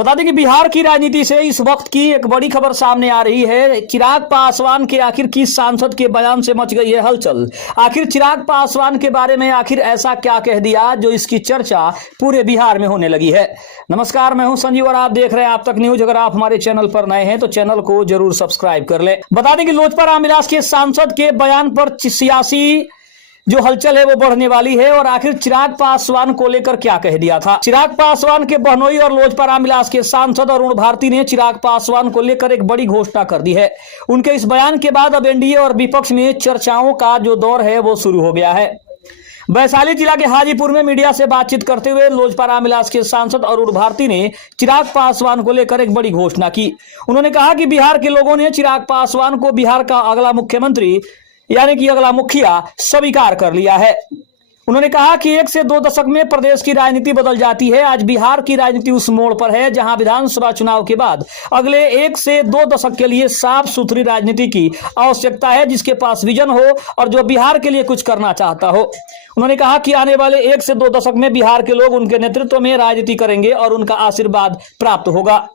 बता दें कि बिहार की राजनीति से इस वक्त की एक बड़ी खबर सामने आ रही है। चिराग पासवान के आखिर किस सांसद के बयान से मच गई है हलचल। आखिर चिराग पासवान के बारे में आखिर ऐसा क्या कह दिया जो इसकी चर्चा पूरे बिहार में होने लगी है। नमस्कार, मैं हूं संजीव और आप देख रहे हैं आप तक न्यूज। अगर आप हमारे चैनल पर नए हैं तो चैनल को जरूर सब्सक्राइब कर ले। बता दें कि लोजपा रामविलास के सांसद के बयान पर सियासी जो हलचल है वो बढ़ने वाली है। और आखिर चिराग पासवान को लेकर क्या कह दिया था। चिराग पासवान के बहनोई और लोजपा रामविलास के सांसद अरुण भारती ने चिराग पासवान को लेकर एक बड़ी घोषणा कर दी है। उनके इस बयान के बाद अब एनडीए और विपक्ष में चर्चाओं का जो दौर है वो शुरू हो गया है। वैशाली जिला के हाजीपुर में मीडिया से बातचीत करते हुए लोजपा रामविलास के सांसद अरुण भारती ने चिराग पासवान को लेकर एक बड़ी घोषणा की। उन्होंने कहा कि बिहार के लोगों ने चिराग पासवान को बिहार का अगला मुख्यमंत्री यानी कि अगला मुखिया स्वीकार कर लिया है। उन्होंने कहा कि 1 से 2 दशक में प्रदेश की राजनीति बदल जाती है। आज बिहार की राजनीति उस मोड़ पर है जहां विधानसभा चुनाव के बाद अगले 1 से 2 दशक के लिए साफ सुथरी राजनीति की आवश्यकता है, जिसके पास विजन हो और जो बिहार के लिए कुछ करना चाहता हो। उन्होंने कहा कि आने वाले 1 से 2 दशक में बिहार के लोग उनके नेतृत्व में राजनीति करेंगे और उनका आशीर्वाद प्राप्त होगा।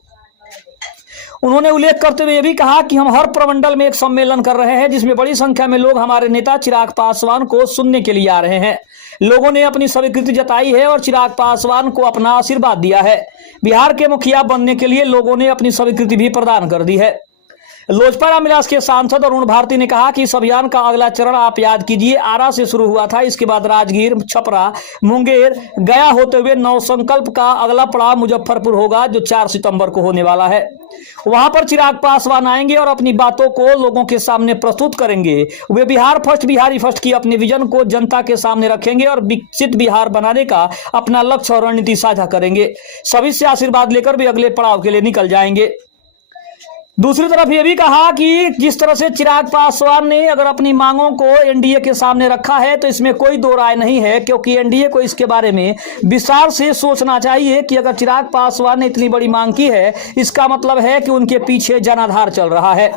उन्होंने उल्लेख करते हुए यह भी कहा कि हम हर प्रमंडल में एक सम्मेलन कर रहे हैं जिसमें बड़ी संख्या में लोग हमारे नेता चिराग पासवान को सुनने के लिए आ रहे हैं। लोगों ने अपनी स्वीकृति जताई है और चिराग पासवान को अपना आशीर्वाद दिया है। बिहार के मुखिया बनने के लिए लोगों ने अपनी स्वीकृति भी प्रदान कर दी है। लोजपा रामविलास के सांसद अरुण भारती ने कहा कि इस अभियान का अगला चरण आप याद कीजिए, आरा से शुरू हुआ था, इसके बाद राजगीर, छपरा, मुंगेर, गया होते हुए नवसंकल्प का अगला पड़ाव मुजफ्फरपुर होगा जो 4 सितंबर को होने वाला है। वहां पर चिराग पासवान आएंगे और अपनी बातों को लोगों के सामने प्रस्तुत करेंगे। वे बिहार फर्स्ट, बिहारी फर्स्ट की अपने विजन को जनता के सामने रखेंगे और विकसित बिहार बनाने का अपना लक्ष्य और रणनीति साझा करेंगे। सभी से आशीर्वाद लेकर वे अगले पड़ाव के लिए निकल जाएंगे। दूसरी तरफ यह भी कहा कि जिस तरह से चिराग पासवान ने अगर अपनी मांगों को एनडीए के सामने रखा है तो इसमें कोई दो राय नहीं है, क्योंकि एनडीए को इसके बारे में विस्तार से सोचना चाहिए कि अगर चिराग पासवान ने इतनी बड़ी मांग की है इसका मतलब है कि उनके पीछे जनाधार चल रहा है।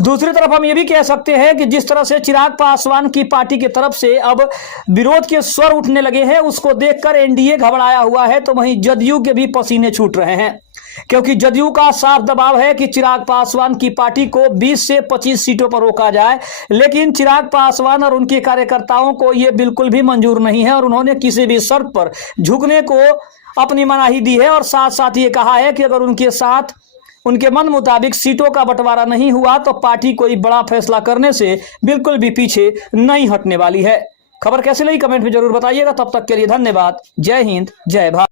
दूसरी तरफ हम ये भी कह सकते हैं कि जिस तरह से चिराग पासवान की पार्टी की तरफ से अब विरोध के स्वर उठने लगे हैं उसको देखकर एनडीए घबराया हुआ है, तो वहीं जदयू के भी पसीने छूट रहे हैं, क्योंकि जदयू का साफ दबाव है कि चिराग पासवान की पार्टी को 20 से 25 सीटों पर रोका जाए। लेकिन चिराग पासवान और उनके कार्यकर्ताओं को यह बिल्कुल भी मंजूर नहीं है और उन्होंने किसी भी शर्त पर झुकने को अपनी मनाही दी है और साथ साथ ये कहा है कि अगर उनके साथ उनके मन मुताबिक सीटों का बंटवारा नहीं हुआ तो पार्टी कोई बड़ा फैसला करने से बिल्कुल भी पीछे नहीं हटने वाली है। खबर कैसी लगी कमेंट में जरूर बताइएगा। तब तक के लिए धन्यवाद। जय हिंद, जय भारत।